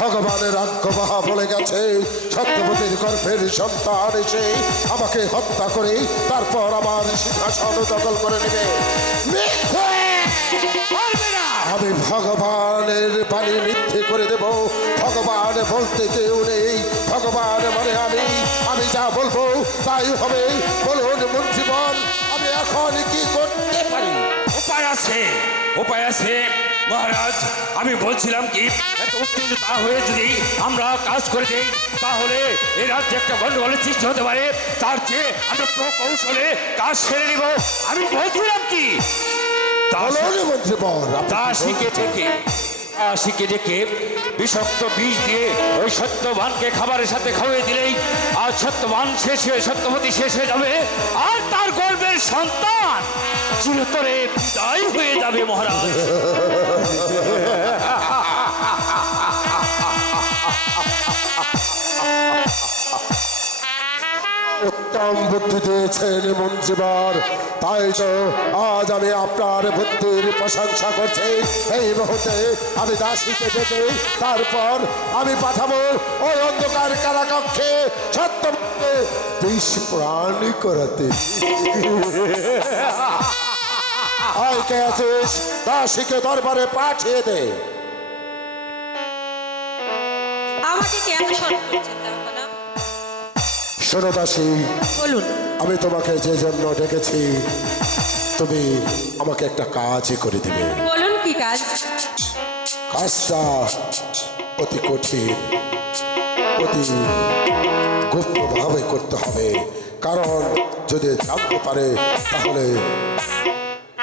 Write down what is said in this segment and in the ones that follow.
ভগবানের আজ্ঞা বলে গেছে সত্যবতীর গর্ভের সন্তান এসে আমাকে হত্যা করে তারপর আমার সিংহাসন দখল করে নেবে। আমি ভগবানের বাণী মিথ্যে করে দেব। ভগবান বলতে কেউ নেই, ভগবান মানে আমি যা বলবো তাই হবে। বলুন মন্ত্রীবর, আমি এখন কি করতে পারি? উপায় আছে মহারাজ। আমি বলছিলাম কি, এত উত্তেজতা হয়ে যদি আমরা কাজ করে দিই তাহলে এই রাজ্যে একটা গন্ডগোলের সৃষ্টি হতে পারে। তার চেয়ে আমরা প্রকৌশলে কাজ সেরে নিব। আমি বলছিলাম কি, দাসীকে ডেকে বিষাক্ত বিষ দিয়ে ওই সত্যবানকে খাবারের সাথে খাওয়িয়ে দিলেই আর সত্যবান শেষ হয়ে সত্যবতী শেষ হয়ে যাবে, আর তার গর্ভের সন্তান চিরতরে বিদায় হয়ে যাবে মহারাজ। উত্তম বুদ্ধি দিয়েছেন মন্ত্রীবর, তাই তো আজ আমি আপনার বুদ্ধির প্রশংসা করছি। এই মুহূর্তে আমি দাসীকে ডেকে তারপর আমি পাঠাবো ওই অন্ধকার কারাকক্ষে সত্যকে বিষ প্রাণ করাতে। কে আছিস? দাসীকে দরবারে পাঠিয়ে দে। আমাকে কেন স্মরণ করছেন না? শোনো দাসী, বলুন। আমি তোমাকে যে জন্য ডেকেছি তুমি আমাকে একটা কাজই করে দিবে। বলুন কি কাজ? কাজটা অতি কঠিন, অতি গুপ্তভাবে করতে হবে, কারণ যদি জানতে পারে তাহলে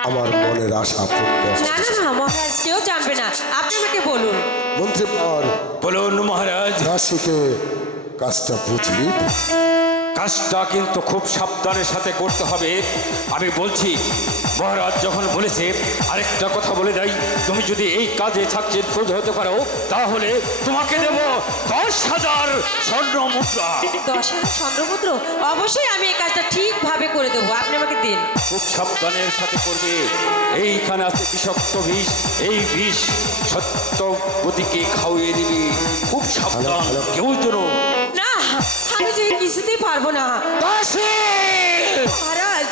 আমার মনের আশা পূর্ণ। না না না মহারাজ, কেউ জানবে না, আপনি আমাকে বলুন। মন্ত্রী বলুন মহারাজ। দাসীকে কাজটা বুঝলি? কাজটা কিন্তু খুব সাবধানের সাথে করতে হবে। আমি বলছি মহারাজ যখন বলেছে, আরেকটা কথা বলে দেয়, তুমি যদি এই কাজে সাকসেসফুল হতে পারো তাহলে তোমাকে দেব 10,000 স্বর্ণ মুদ্রা। 10,000 স্বর্ণমুদ্রা? অবশ্যই আমি এই কাজটা ঠিকভাবে করে দেবো, আপনি আমাকে দিন। খুব সাবধানের সাথে করবে। এইখানে আছে বিষাক্ত বিষ, এই বিষ সত্যবতীকে খাওয়িয়ে দিবি। খুব সাবধান, কেউ যেন না, আমি যে কিছুতেই পারবো না মহারাজ।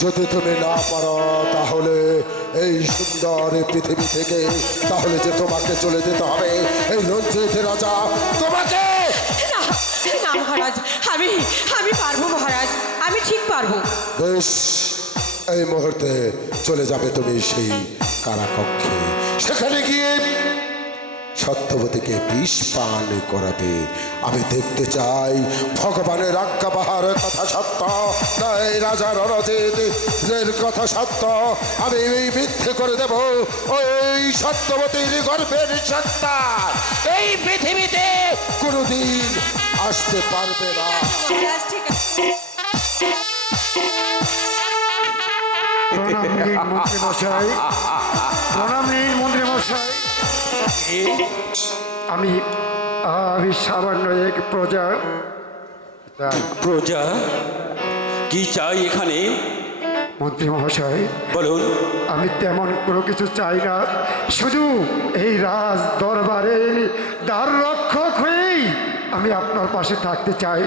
যদি তুমি না পারো তাহলে এই সুন্দর পৃথিবী থেকে তাহলে যে তোমাকে চলে যেতে হবে এই লজ্জিত রাজা তোমাকে। না না মহারাজ, আমি পারবো মহারাজ, আমি ঠিক পারবো। বেশ, এই মুহূর্তে চলে যাবে তুমি সেই কারাকক্ষে, সেখানে গিয়ে সত্যবতীকে বিষ পান করাবে। আমি দেখতে চাই ভগবানের আজ্ঞা বাহার কথা সত্য না এই রাজার রণজিতের কথা সত্য। আমি এই মিথ্যে করে দেব ওই সত্যবতীর গর্ভের সন্তান এই পৃথিবীতে কোনোদিন আসতে পারবে না। মহারাজ ঠিক আছে। মন্ত্রীমশাই, প্রণাম নিন মন্ত্রীমশাই। আমি সামান্য এক প্রজা। কি চাই এখানে? মন্ত্রী মহাশয় বলুন। আমি তেমন কোনো কিছু চাই না, শুধু এই রাজ দরবারে দ্বার রক্ষক হয়েই আমি আপনার পাশে থাকতে চাই।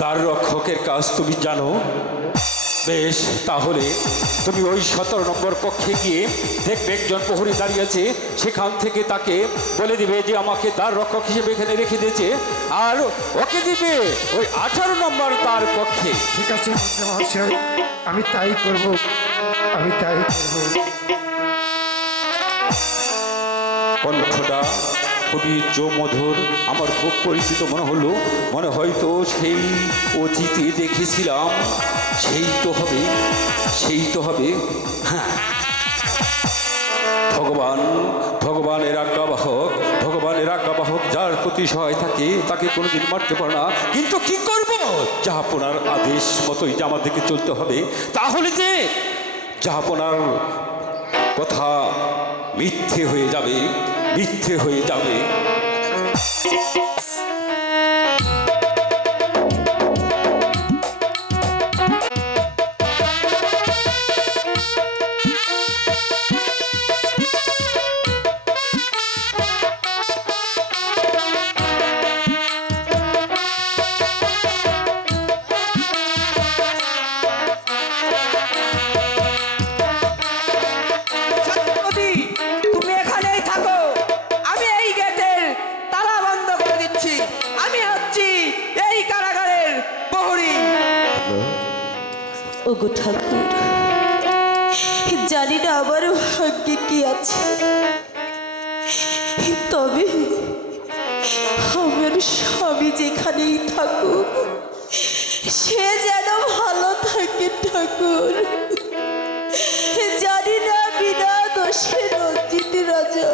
দ্বার রক্ষকের কাজ তুমি জানো? বেশ, তাহলে তুমি ওই 17 নম্বর কক্ষে গিয়ে দেখবে একজন প্রহরী দাঁড়িয়ে আছে, সেখান থেকে তাকে বলে দিবে যে আমাকে দ্বার রক্ষক হিসেবে এখানে রেখে দিয়েছে, আর ওকে দিবে ওই 18 নম্বর তার কক্ষে। ঠিক আছে মন্ত্রী মহাশয়, আমি তাই করব। কণ্ঠটা খুবই মধুর, আমার খুব পরিচিত মনে হলো। মনে হয়তো সেই অতীতে দেখেছিলাম। সেই তো হবে। হ্যাঁ, ভগবানের আজ্ঞাবাহক যার প্রতি সহায় থাকে তাকে কোনোদিন মারতে পারে না। কিন্তু কি করব, জাহাপনার আদেশ মতোই যে আমাদেরকে চলতে হবে। তাহলে যে জাহাপনার কথা মিথ্যে হয়ে যাবে। ওগো ঠাকুর, জানি না আমার ভাগ্যে কি আছে, তবে আমার স্বামী যেখানেই থাকুক সে যেন ভালো থাকে ঠাকুর। জানি না বিনা দোষে রঞ্জিত রাজা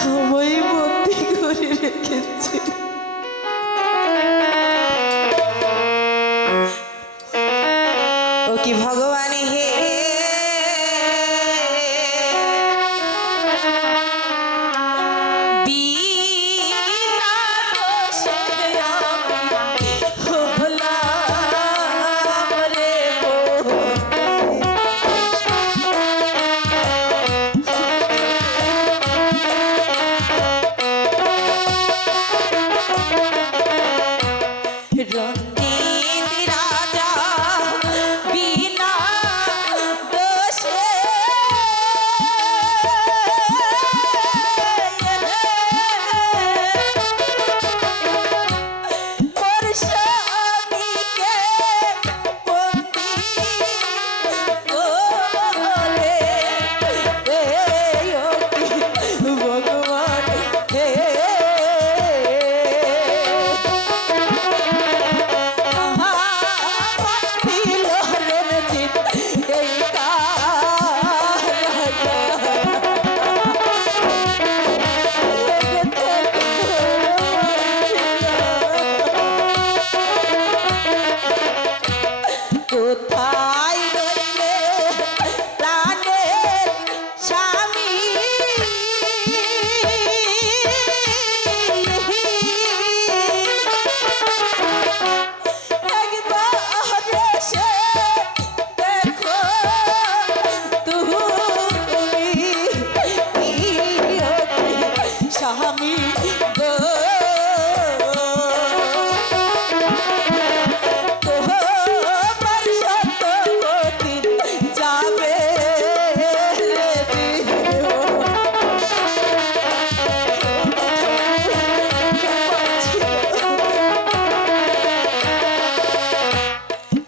আমায় বন্দি করে রেখেছে। ও কি ভগবান হে, বিনা দোষে আমি হলাম রে রঞ্জিত রাজা বিনা দোষে মোর স্বামীকে বন্দি করে ও কি ভগবান হে। কোথায় রইলে প্রাণের স্বামী, একবার এসে দেখো তুমি স্বামী গো, তোমার সত্যবতী যাবে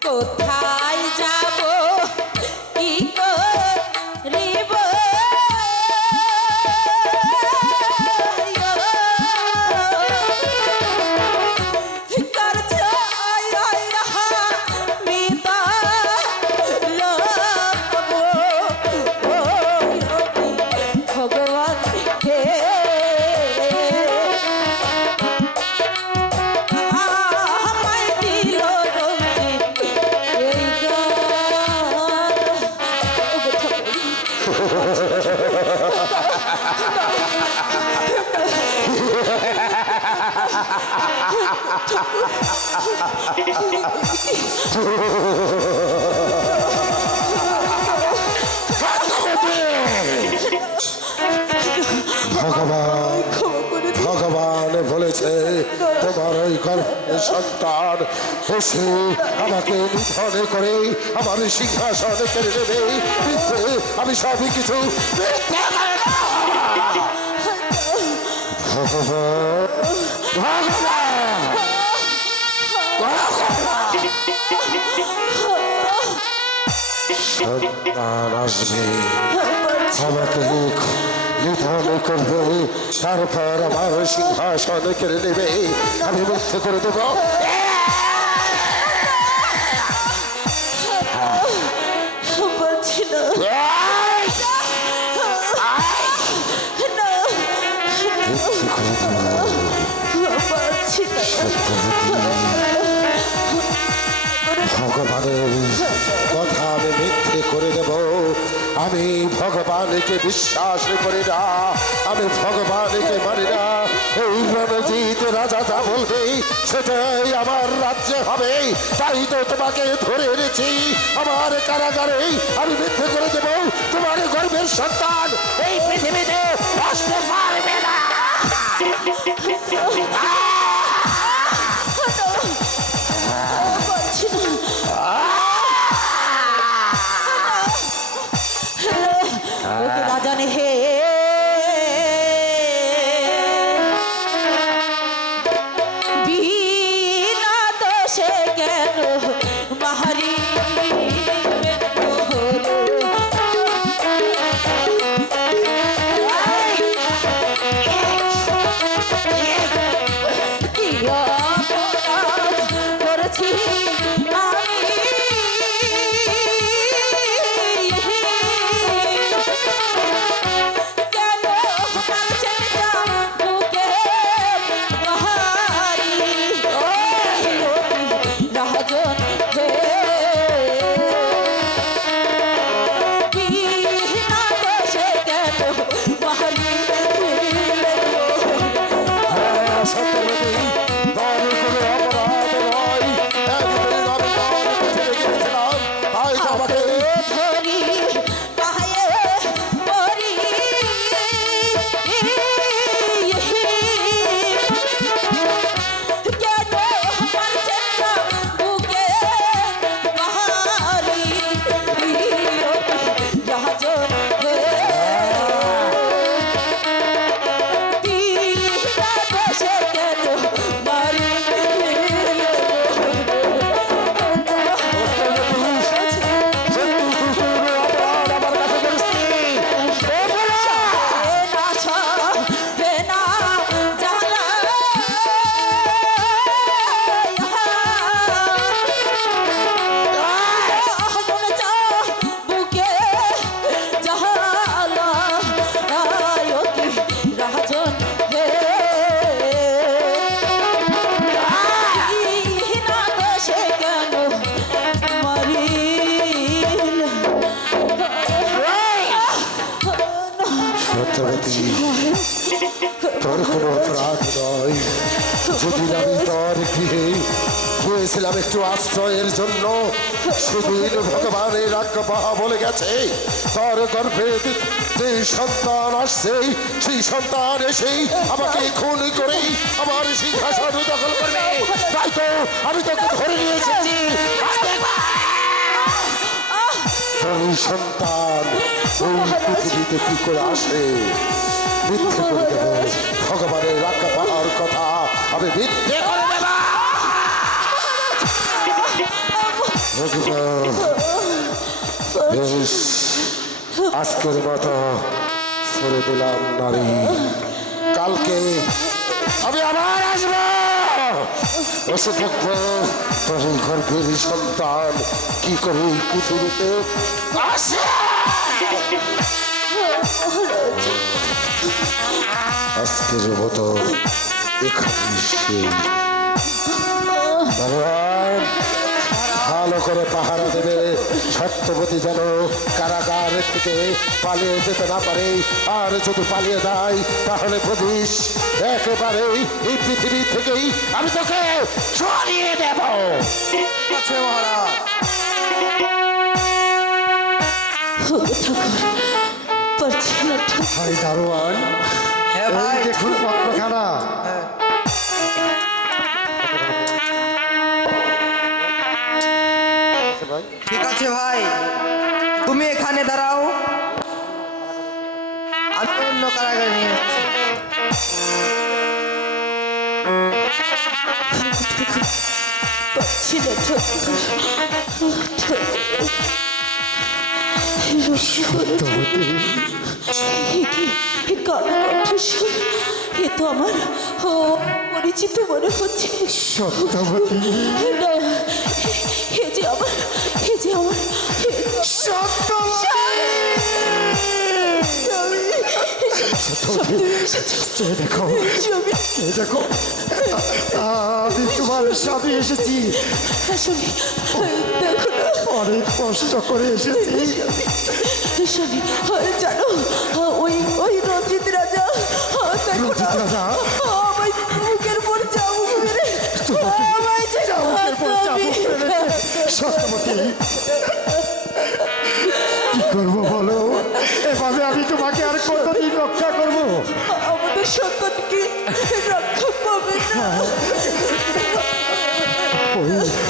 কোথায় যাব কি করিব, ভগবান হে আমায় দিল রঞ্জিত এই গান। ওগো ঠাকুর, ভগবান ভগবান বলেছে তোমার ওই গর্ভের সন্তান এসে আমাকে নিধন করে আমার সিংহাসন কেড়ে নেবে। মিথ্যে, আমি সবই কিছু মিথ্যে করে না। ভগবান ভগবান সন্তান আসবে, আমাকে নিধন করবে, তারপর আমার সিংহাসন কেড়ে নেবে, আমি মুক্ত করে দেবো। বলছি না বলছি না, ভগবানের কথা আমি মিথ্যে করে দেব। আমি ভগবানকে বিশ্বাস করি না, আমি ভগবানকে মানি না। এই রণজিৎ রাজা যা বলবে সেটাই আমার রাজ্যে হবে, তাই তো তোমাকে ধরে এনেছি আমার কারাগারে। আমি মিথ্যে করে দেব, তোমার গর্ভের সন্তান এই পৃথিবীতে আসতে পারবে না। রাজান হে, বিনা দোষে কেন বাহারি করেছি কেন বুকে বাহারি রাজন তোর কোনো অপরাধ নয়। যদি আমি তোর গৃহে গিয়েছিলাম একটু আশ্রয়ের জন্য, সেদিন ভগবানের আজ্ঞা বলে গেছে তোর গর্ভে যে সন্তান আসছে সেই সন্তান এসেই আমাকে খুন করেই আমার সিংহাসন দখল করবে। তাই তো আমি তোকে ধরে নিয়ে এসেছি। ওই সন্তান ওই পৃথিবীতে কি করে আসে মিথ্যে করে দেব। ভগবানের আজ্ঞা পাওয়ার কথা আমি মিথ্যে করে দেব। বেশ, আজকের মতো ছেড়ে দিলাম নারী। কালকে আমি আবার আসবো, এসে থাকবো তোর গর্ভের সন্তান কি করে এই পৃথিবীতে আসে। আজকের মতো এখানে ভগবান ভালো করে পাহারা দেবে। সত্যবতী যেন কারাগার থেকে পালিয়ে যেতে না পারে, আর যদি পালিয়ে যায় তাহলে প্রদেশ একেবারে এই পৃথিবী থেকেই আমি তোকে সরিয়ে দেব। ভাই দারোয়ান, এই দেখুন পত্রখানা। ঠিক আছে ভাই, তুমি এখানে দাঁড়াও, আমি অন্য কারাগারে নিয়ে এ তো আমার পরিচিত মনে হচ্ছে। সত্যবতী, না, এ যে আমার দেখো দেখো, আমি তোমার স্বামী এসেছি। দেখো না, অনেক কষ্ট করে এসেছি। স্বামী জানো, ওই রঞ্জিত রাজা দেখো না, রাজা আমার বুকের উপর চাবুক মেরে আমায় যে সত্যবতী, কি করবো বলো? এভাবে আমি তোমাকে আর কতদিন রক্ষা করবো? আমাদের সন্তানকে রক্ষা পাবে না।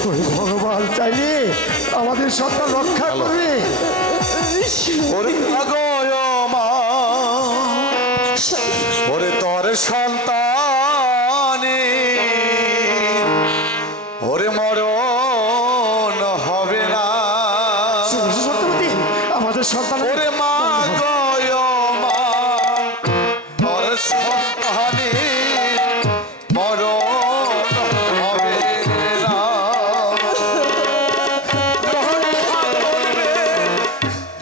ওই ভগবান চাইলে আমাদের সন্তান রক্ষা করবে। ওরে তোর সন্তানে ওরে মরণ আমাদের সন্তান ওরে মা গয় মা তোর সন্তানে মরণ হবে না। রক্ষা করবে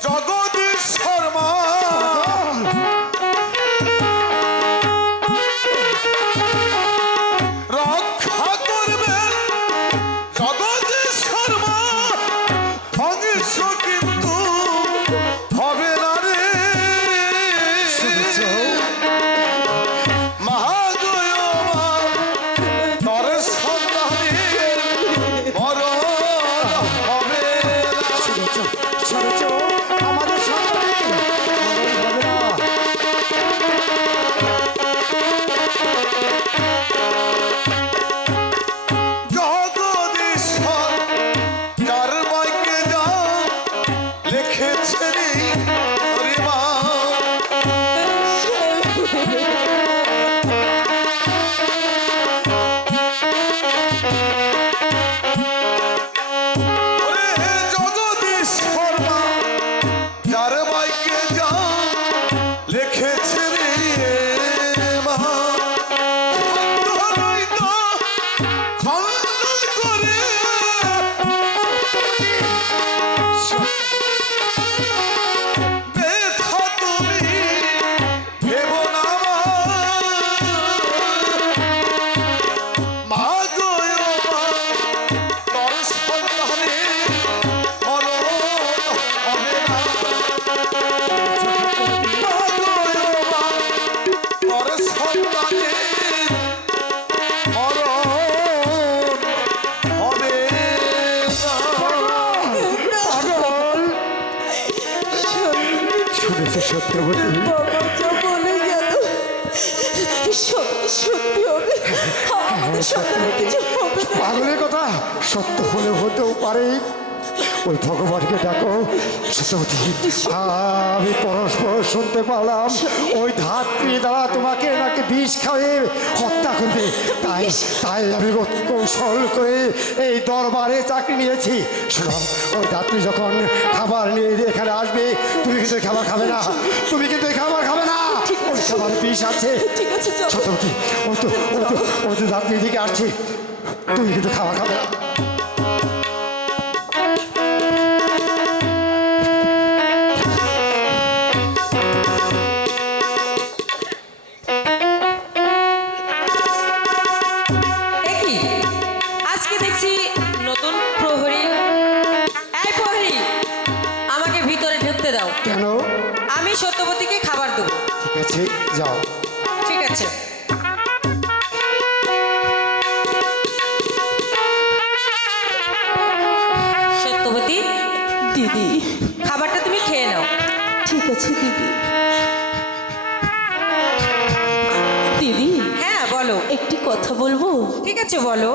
জগদীশ্বর মা, রক্ষা করবে জগদীশ্বর মা, অংশ কিন্তু হবে না রে। মহাগয় মা তোর সন্তানের মরণ হবে না। শুনেছ আমাদের সন্তানের মরণ হবে না। জগদীশ্বর যার মাইকে যা লিখেছে রে ওরে মা, ওরে জগদীশ্বর মা যার মাইকে যা লিখেছে রে মা, খণ্ডনইতো খণ্ডন করে ব্যথা তুমি ভেবো না মা গো মা তোর সন্তানে মরণ হবে না। মা গো মা তোর সন্তানে মরণ হবে না। পাগল শুনেছে সত্যবতী বাবা যা বলে গেল সত্যি হবে, আমাদের সন্তানের কিছু হবে না। পাগলের কথা সত্য হলে হতেও পারে। ওই ভগবানকে ডাকো। সত্যবতী আমি পরস্পর শুনতে পারলাম ওই ধাত্রী দ্বারা তোমাকে নাকি বিষ খাওয়ে হত্যা করবে। তাই তাই আমি কৌশল করে এই দরবারে চাকরি নিয়েছি। শোনো, ওই ধাত্রী যখন খাবার নিয়ে এখানে আসবে তুমি কিন্তু এই খাবার খাবে না, তুমি কিন্তু এই খাবার খাবে না। ওই খাবার বিষ আছে। ঠিক আছে চলো। সত্যবতী ওই তো ধাত্রীর দিকে আসছে, তুমি কিন্তু খাবার খাবে না। এ কি, আজকে দেখছি নতুন প্রহরী। এই প্রহরী, আমাকে ভিতরে ঢুকতে দাও। কেন? আমি সত্যবতীকে খাবার দেবো। ঠিক আছে, যাও। ঠিক আছে। সত্যবতী, দিদি, খাবারটা তুমি খেয়ে নাও। ঠিক আছে দিদি। দিদি, হ্যাঁ বলো। একটি কথা বলবো? ঠিক আছে বলো।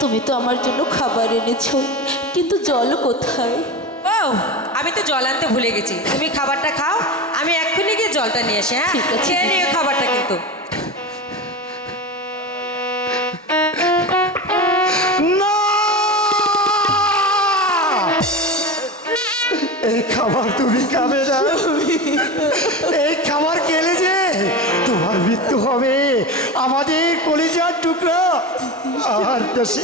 তুমি তো আমার জন্য খাবার এনেছো, কিন্তু জল কোথায়? ও, আমি তো জল আনতে ভুলে গেছি। তুমি খাবারটা খাও, আমি এক্ষুনি গিয়ে জলটা নিয়ে আসি। হ্যাঁ, ঠিক আছে। খেয়ে নিও খাবারটা কিন্তু। না! এই খাবার তুমি খাবে না। এই খাবার খেলে যে তোমার মৃত্যু হবে। আমাদের কলিজার টুকরা আর দেশে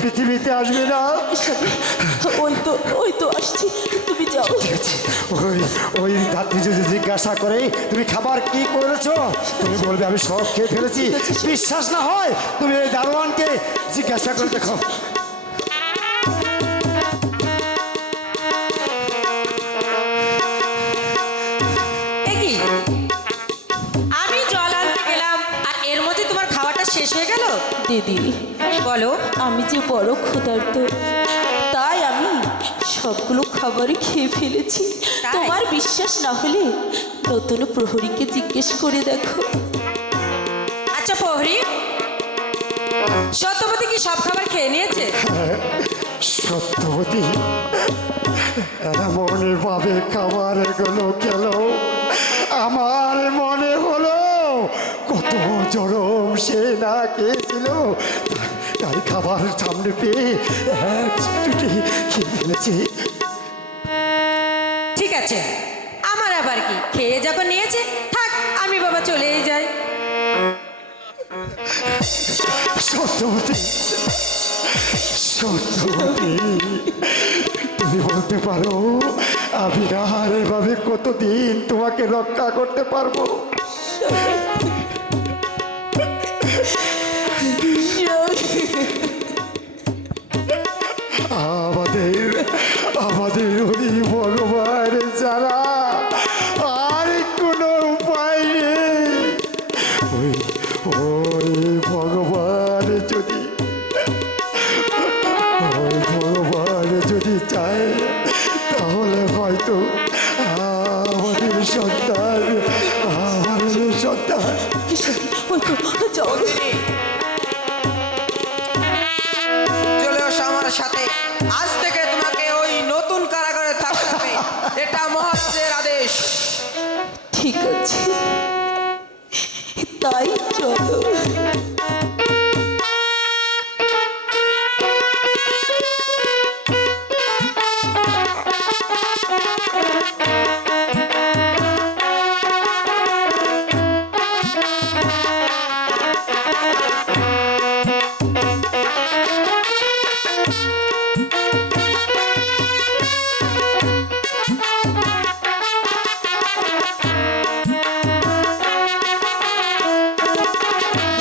পৃথিবীতে আসবে না। ওই তো আসছি, তুমি যাও। ঠিক আছে, ওই ধাত্রী যদি জিজ্ঞাসা করে তুমি খাবার কি করেছো, তুমি বলবে আমি সব খেয়ে ফেলেছি। বিশ্বাস না হয় তুমি এই দারোয়ানকে জিজ্ঞাসা করে দেখো। এ কি, আমি জল আনতে গেলাম আর এর মধ্যে তোমার খাবারটা শেষ হয়ে গেল। দিদি, বলো। আমি যে বড় ক্ষুধার্ত, তাই আমি সবগুলো খাবারই খেয়ে ফেলেছি। তাই? তোমার বিশ্বাস না হলে নতুন প্রহরীকে জিজ্ঞেস করে দেখো। আচ্ছা প্রহরী, সত্যবতী কি সব খাবার খেয়ে নিয়েছে? সত্যবতী এমন ভাবে খাবার এগুলো গেল, আমার মনে হলো কত জরম সে না খেয়েছিল, তাই খাবার সামনে পেয়ে এক চুটি খেয়ে ফেলেছি। আছে, আমার আবার কি, খেয়ে যখন নিয়েছে থাক, আমি বাবা চলেই যাই। সত্যবতী, সত্যবতী, তুমি বলতে পারো আমি আর এভাবে কতদিন তোমাকে রক্ষা করতে পারবো? আমাদের আমাদের ওই ভগবান ছাড়া আর কোনো উপায় নেই। ওই ওই ভগবান যদি ওই ভগবান যদি চায় তাহলে হয়তো আমাদের সন্তান চলে আসো আমার সাথে। আজ থেকে তোমাকে ওই নতুন কারাগারে থাকতে হবে, এটা মহারাজের আদেশ। ঠিক আছে, তাই চলো।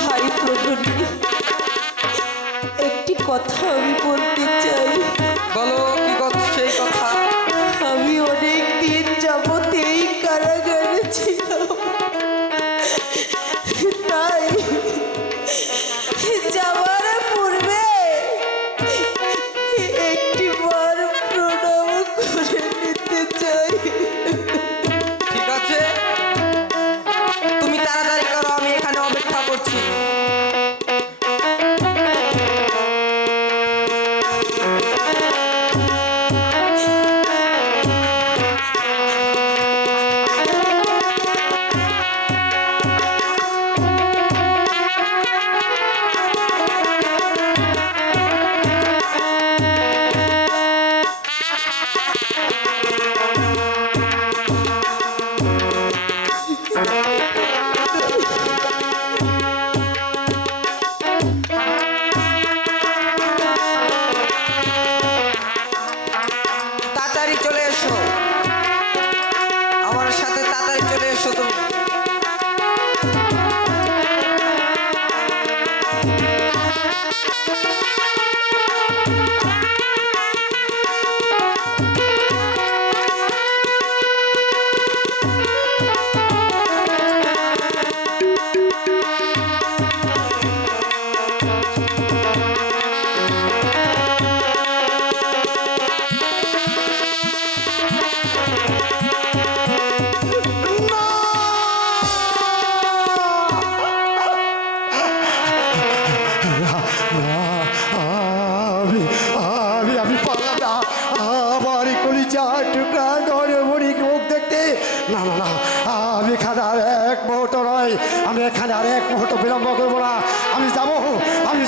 ভাই প্রহরী, একটি কথা আমি বলতে চাই। বলো কি কথা, সেই কথা। আমি অনেক দিন যাবত এই কারাগারে ছিলাম, তাই যাওয়ার পূর্বে একটি বার প্রণাম করে নিতে চাই। ঠিক আছে, তুমি তাড়াতাড়ি করো, আমি এখানে অপেক্ষা করছি। তাড়াতাড়ি চলে এসো আমার সাথে, তাড়াতাড়ি চলে এসো তুমি। আমি আমি আমি পারলাম না আমার কলিজা টুকরা ধরে মরি মুখ দেখতে। না না না, আমি এখানে আর এক মুহূর্ত নয়, আমি এখানে আর এক মুহূর্ত বিলম্ব করবো না। আমি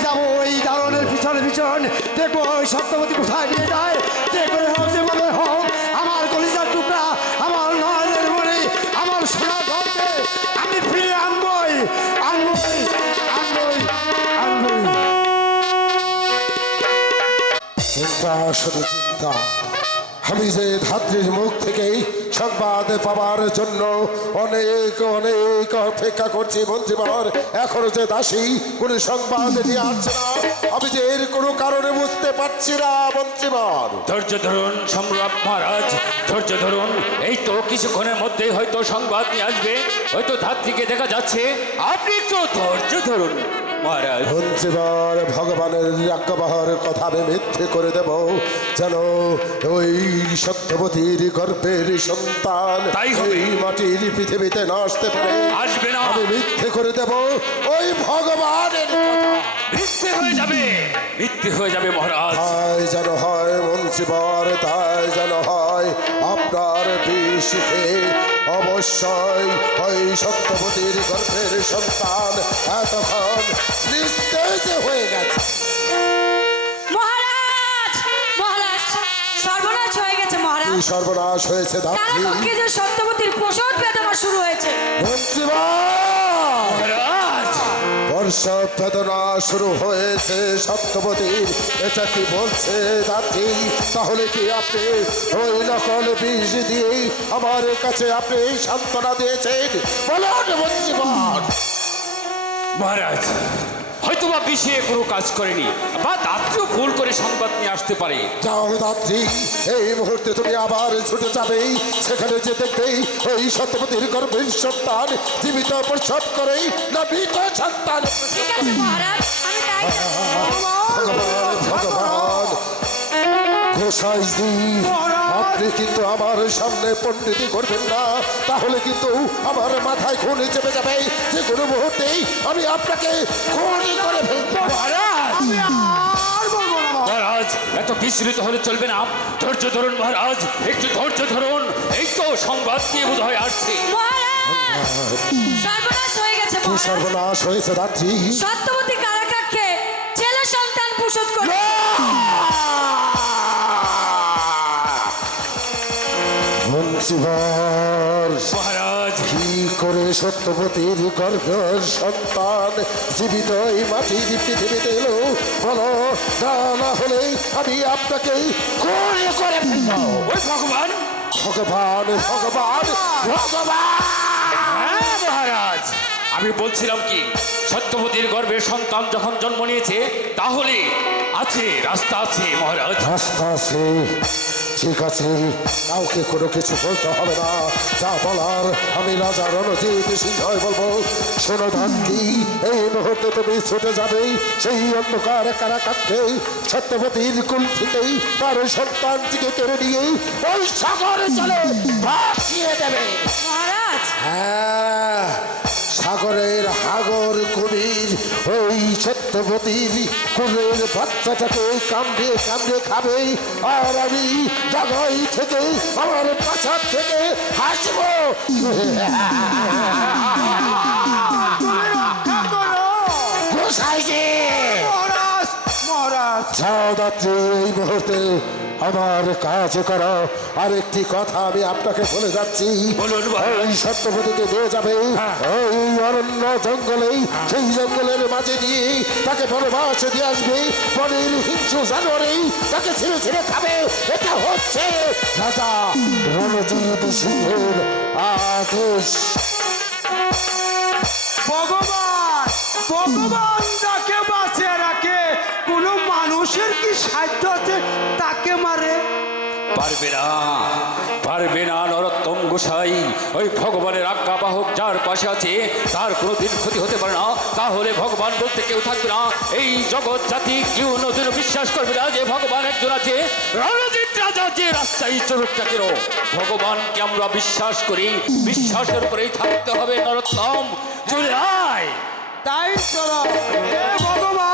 যাব এই দারণের পিছনে দেখবো ওই সত্যবতী কোথায় নিয়ে যায়। যে করে হোক, যেভাবে হোক, আমার কলিজার টুকরা, আমার নয়নের মনে, আমার সোনা ঘরকে আমি ফিরে আনবই। চিন্তা, শুধু চিন্তা। আমি যে ধাত্রীর মুখ থেকেই সংবাদ পাওয়ার জন্য অনেক অনেক অপেক্ষা করছি মন্ত্রীবর, এখনো যে দাসী কোনো সংবাদ নিয়ে আসছে না, আমি যে এর কোনো কারণে বুঝতে পারছি না মন্ত্রীবর। ধৈর্য ধরুন সম্রাট মহারাজ, ধৈর্য ধরুন। এই তো কিছুক্ষণের মধ্যেই হয়তো সংবাদ নিয়ে আসবে, হয়তো ধাত্রীকে দেখা যাচ্ছে। আপনি একটু ধৈর্য ধরুন মহারাজ। মন্ত্রীবর, ভগবানের আজ্ঞাবহর কথা আমি মিথ্যে করে দেব, যেন ওই সত্যবতীর গর্ভের সন্তান তাই হবে। এই মাটির পৃথিবীতে না আসতে পারে। আসবে না। আমি মিথ্যে করে দেব ওই ভগবানের কথা। মিথ্যে হয়ে যাবে মহারাজ। তাই যেন হয় মন্ত্রীবর, তাই যেন হয়। আপনার বিশুখে অবশ্যই ওই সত্যবতীর গর্ভের সন্তান এতক্ষণ নিস্তেজ হয়ে গেছে। মহারাজ, মহারাজ, সর্বনাশ হয়ে গেছে মহারাজ। সর্বনাশ হয়েছে তারা ধাত্রী কক্ষে যে সত্যবতীর প্রসব বেদনা শুরু হয়েছে। প্রসব বেদনা শুরু হয়েছে সত্যবতীর, এটা কি বলছে ধাত্রী? তাহলে কি আপনি ওই নকল বিষ দিয়ে আমার কাছে আপনি সান্ত্বনা দিয়েছেন? বলুন বঞ্চিবার। মহারাজ হয়তো বা বিষয়ে কোনো কাজ করেনি, বা দাত্রীও ভুল করে সংবাদ নিয়ে আসতে পারে। যাও ধাত্রী, এই মুহূর্তে তুমি আবার ছুটে যাবে সেখানে যে দেখবেই ওই সত্যবতীর গর্ভের সন্তান জীবিত প্রসব করে না মৃত সন্তান। ঠিক আছে মহারাজ, আমি তাই ভগবান ভগবান গোসাইজি, আপনি কিন্তু আমার সামনে পণ্ডিতি করবেন না, তাহলে কিন্তু আমার মাথায় খুন চেপে যাবে। যে কোনো মুহূর্তেই আমি আপনাকে খুন করে ফেলবো। মহারাজ এত বিচলিত হলে চলবে না, ধৈর্য ধরুন মহারাজ, একটু ধৈর্য ধরুন। এই তো সংবাদ দিয়ে বোধ হয় আসছে। মহারাজ সর্বনাশ হয়ে গেছে কি মহারাজ। সর্বনাশ হয়েছে রাত্রি? সত্যবতী কারাকক্ষে ছেলে সন্তান প্রসব করে। মহারাজ কি করে সত্যবতীর গর্ভের সন্তান জীবিত এই মাটির পৃথিবীতে এলো বলো, না হলে আমি আপনাকে খুন করে ফেলবো। ওই ভগবান ভগবান ভগবান ভগবান। হ্যাঁ মহারাজ, আমি বলছিলাম কি, সত্যবতীর গর্ভের সন্তান যখন জন্ম নিয়েছে তাহলে আছে, রাস্তা আছে মহারাজ। রাস্তা আছে, ঠিক আছে, কাউকে কোনো কিছু বলতে হবে না, যা বলার আমি রাজা রণজিৎ সিংহই বলবো। শোনো ধাত্রী, এই মুহূর্তে তুমি ছুটে যাবে সেই অন্ধকার কারাকক্ষে, সত্যবতীর কুল থেকেই তার সন্তানটিকে কেড়ে নিয়ে ওই সাগরে চলে ভাসিয়ে দেবে। মহারাজ হ্যাঁ, সাগরের হাগর কুমির ওই সত্যবতীর কুলের বাচ্চাটাকে কামড়ে কামড়ে খাবে, আর আমি জাগাই থেকে আমার পাছার থেকে হাসবো। গোসাইজি, যাও দাত্রী, এই মুহূর্তে আমার কাজ করো। আরেকটি কথা আমি আপনাকে বলে যাচ্ছি, বলুন মহারাজ। ওই সত্যবতীকে নিয়ে যাবে ওই অরণ্য জঙ্গলে, সেই জঙ্গলের মাঝে দিয়ে তাকে বনবাসে দিয়ে আসবে, বনের হিংস্র জানোয়ারে তাকে ছিঁড়ে ছিঁড়ে খাবে। এটা হচ্ছে রাজা রণজিৎ সিংহের আদেশ। ভগবান ভগবান যাকে বাঁচিয়ে রাখে, কোনো মানুষের কি সাধ্য আছে তাকে মারে? পারবে না, পারবে না নরোত্তম গোসাই। ওই ভগবানের আজ্ঞাবাহক যার পাশে আছে তার কোনোদিন ক্ষতি হতে পারে না। তাহলে ভগবান বলতে কেউ থাকবে না। এই জগৎ জাতি কেউ নতুন বিশ্বাস করবে না যে ভগবান একজন আছে। রণজিৎ রাজা যে রাস্তায় চলুক না কেন, ভগবানকে আমরা বিশ্বাস করি, বিশ্বাসের উপরেই থাকতে হবে। নরোত্তম চলে আয়। তাই চলো, হে ভগবান